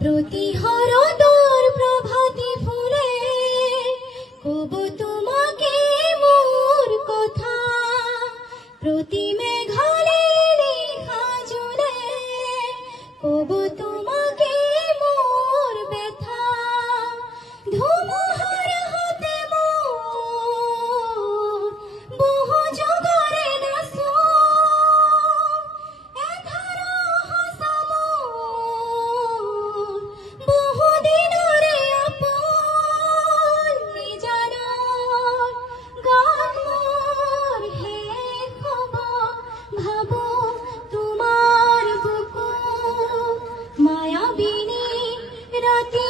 প্রতিহর তোর প্রভাতি ফুলে কব তোমাকে মোর কথা, প্রতি মেঘালে লেখা জলে কব তোমাকে মোর ব্যথা। ধুমুহার হাতে মোর বহু যুগরে নাসো, এধারা হাসা মোর বহু দিনরে আপন। নিজানার গান মোর হে খবর ভাবো তোমার বুকু, মায়াবিনী রাতে